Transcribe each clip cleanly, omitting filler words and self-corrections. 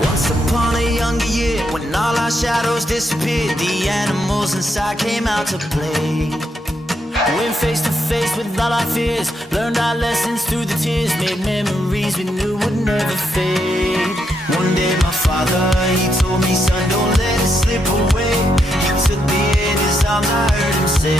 Once upon a younger year, when all our shadows disappeared, the animals inside came out to play. Went face to face with all our fears, learned our lessons through the tears, made memories we knew would never fade. One day my father, he told me, son, don't let it slip away. He took me in his arms, I heard him say,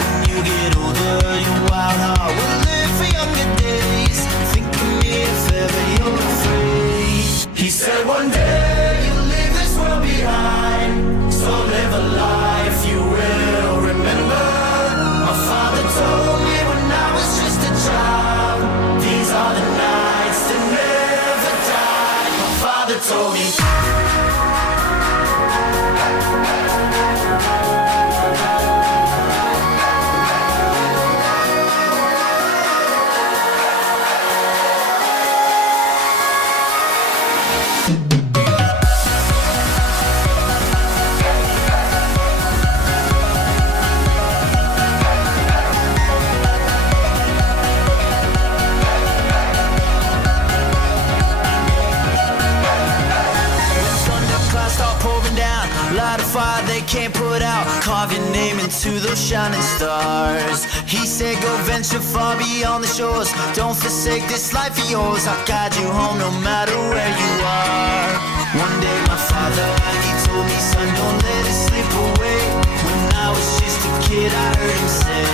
when you get older, your wild heart will live for younger days. Think of me if ever you're afraid. He said one day you'll leave this world behind, so live a life you will remember. My father told me when I was just a child, these are the nights that never die. My father told me. Fire they can't put out, carve your name into those shining stars. He said go venture far beyond the shores, don't forsake this life of yours. I'll guide you home no matter where you are. One day my father, he told me, son, don't let it slip away. When I was just a kid I heard him say,